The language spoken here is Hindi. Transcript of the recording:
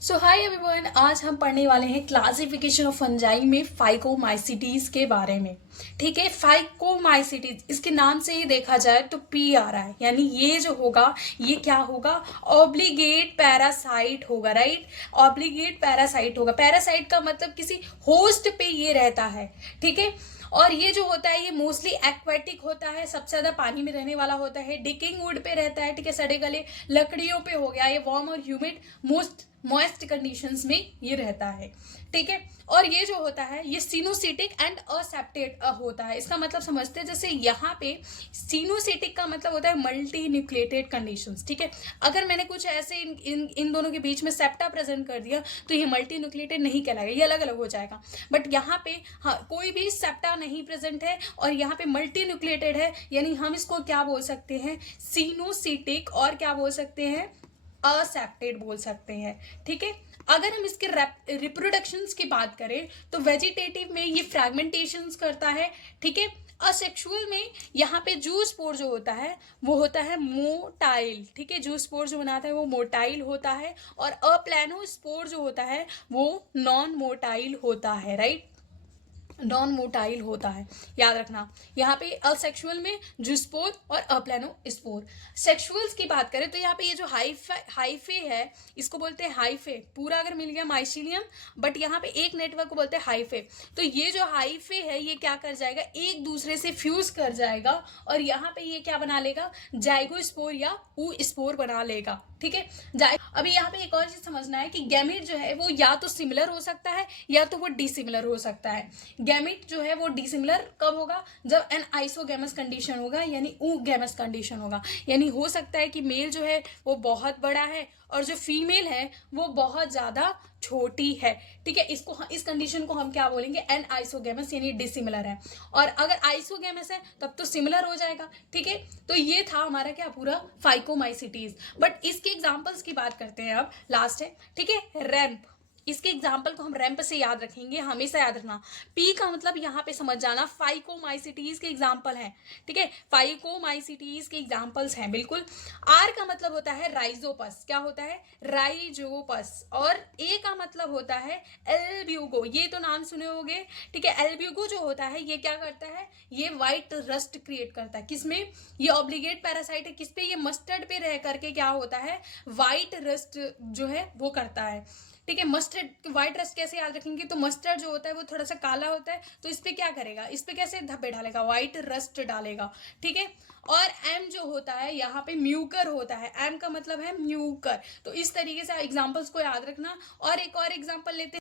सो हाय एवरीवन, आज हम पढ़ने वाले हैं क्लासिफिकेशन ऑफ फंजाई में फाइकोमाइसिटीज के बारे में। ठीक है, फाइकोमाइसिटीज इसके नाम से ही देखा जाए तो पी आ रहा है, यानी ये जो होगा ये क्या होगा, ऑब्लिगेट पैरासाइट होगा। राइट, ऑब्लिगेट पैरासाइट होगा। पैरासाइट का मतलब किसी होस्ट पे ये रहता है। ठीक है, और ये जो होता है ये मोस्टली एक्वेटिक होता है, सबसे ज्यादा पानी में रहने वाला होता है, डिकिंग वुड पे रहता है। ठीक है, सड़े गले लकड़ियों पे हो गया, ये वार्म और ह्यूमिड मोस्ट मॉइस्ट कंडीशंस में ये रहता है। ठीक है, और ये जो होता है ये सिनोसिटिक एंड असेप्टेड होता है। इसका मतलब समझते हैं, जैसे यहाँ पे सिनोसिटिक का मतलब होता है मल्टी न्यूक्लिएटेड कंडीशंस। ठीक है, अगर मैंने कुछ ऐसे इन दोनों के बीच में सेप्टा प्रेजेंट कर दिया तो ये मल्टी न्यूक्लिएटेड नहीं कहलाएगा, ये अलग अलग हो जाएगा। बट यहाँ पे हाँ, कोई भी सेप्टा नहीं प्रेजेंट है और यहाँ पे मल्टी न्यूक्लिएटेड है, यानी हम इसको क्या बोल सकते हैं, सिनोसिटिक, और क्या बोल सकते हैं, असेप्टेड बोल सकते हैं। ठीक है, अगर हम इसके रिप्रोडक्शंस की बात करें तो वेजिटेटिव में ये फ्रैगमेंटेशंस करता है। ठीक है, असेक्सुअल में यहाँ पे जूस्पोर जो होता है वो होता है मोटाइल। ठीक है, जूस्पोर जो बनाता है वो मोटाइल होता है, और अप्लानोस्पोर जो होता है वो नॉन मोटाइल होता है। राइट, नॉन मोटाइल होता है, याद रखना। यहाँ पे असेक्सुअल में जूस्पोर और अप्लानो स्पोर। सेक्सुअल्स की बात करें तो यहाँ पे ये जो हाइफे है इसको बोलते हैं हाइफे। पूरा अगर मिल गया माइसिलियम, बट यहाँ पे एक नेटवर्क को बोलते हैं हाइफे। तो ये जो हाइफे है ये क्या कर जाएगा, एक दूसरे से फ्यूज कर जाएगा और यहाँ पे ये क्या बना लेगा, जाइगोस्पोर या ऊ स्पोर बना लेगा। ठीक है, अभी यहाँ पे एक और चीज समझना है कि गैमेट जो है वो या तो सिमिलर हो सकता है या तो वो डिसिमिलर हो सकता है। गैमेट जो है वो डिसिमिलर कब होगा, जब एन आइसोगैमस कंडीशन होगा, यानी ऊ गैमस कंडीशन होगा। यानी हो सकता है कि मेल जो है वो बहुत बड़ा है और जो फीमेल है वो बहुत ज्यादा छोटी है। ठीक है, इसको इस कंडीशन को हम क्या बोलेंगे, एन आइसोगैमस, यानी डिसिमिलर है। और अगर आइसोगैमस है तब तो सिमिलर हो जाएगा। ठीक है, तो ये था हमारा क्या पूरा फाइकोमाइसिटीज। बट इसके एग्जांपल्स की बात करते हैं, अब लास्ट है। ठीक है, रैंप, इसके एग्जाम्पल को हम रैंप से याद रखेंगे, हमेशा याद रखना। पी का मतलब यहाँ पे समझ जाना फाइकोमाइसिटीज के एग्जाम्पल हैं। ठीक है, फाइकोमाइसिटीज के एग्जाम्पल्स हैं बिल्कुल। आर का मतलब होता है राइजोपस, क्या होता है, राइजोपस। और ए का मतलब होता है एल्ब्यूगो, ये तो नाम सुने होंगे। ठीक है, एल्ब्यूगो जो होता है ये क्या करता है, ये व्हाइट रस्ट क्रिएट करता है। किसमें, ये ऑब्लिगेट पैरासाइट है, किस पे, ये मस्टर्ड पे रह करके क्या होता है, व्हाइट रस्ट जो है वो करता है। ठीक है, मस्टर्ड व्हाइट रस्ट कैसे याद रखेंगे, तो मस्टर्ड जो होता है वो थोड़ा सा काला होता है, तो इस पे क्या करेगा, इस पे कैसे धब्बे डालेगा, व्हाइट रस्ट डालेगा। ठीक है, और एम जो होता है यहाँ पे म्यूकर होता है, एम का मतलब है म्यूकर। तो इस तरीके से एग्जांपल्स को याद रखना। और एक और एग्जांपल लेते हैं।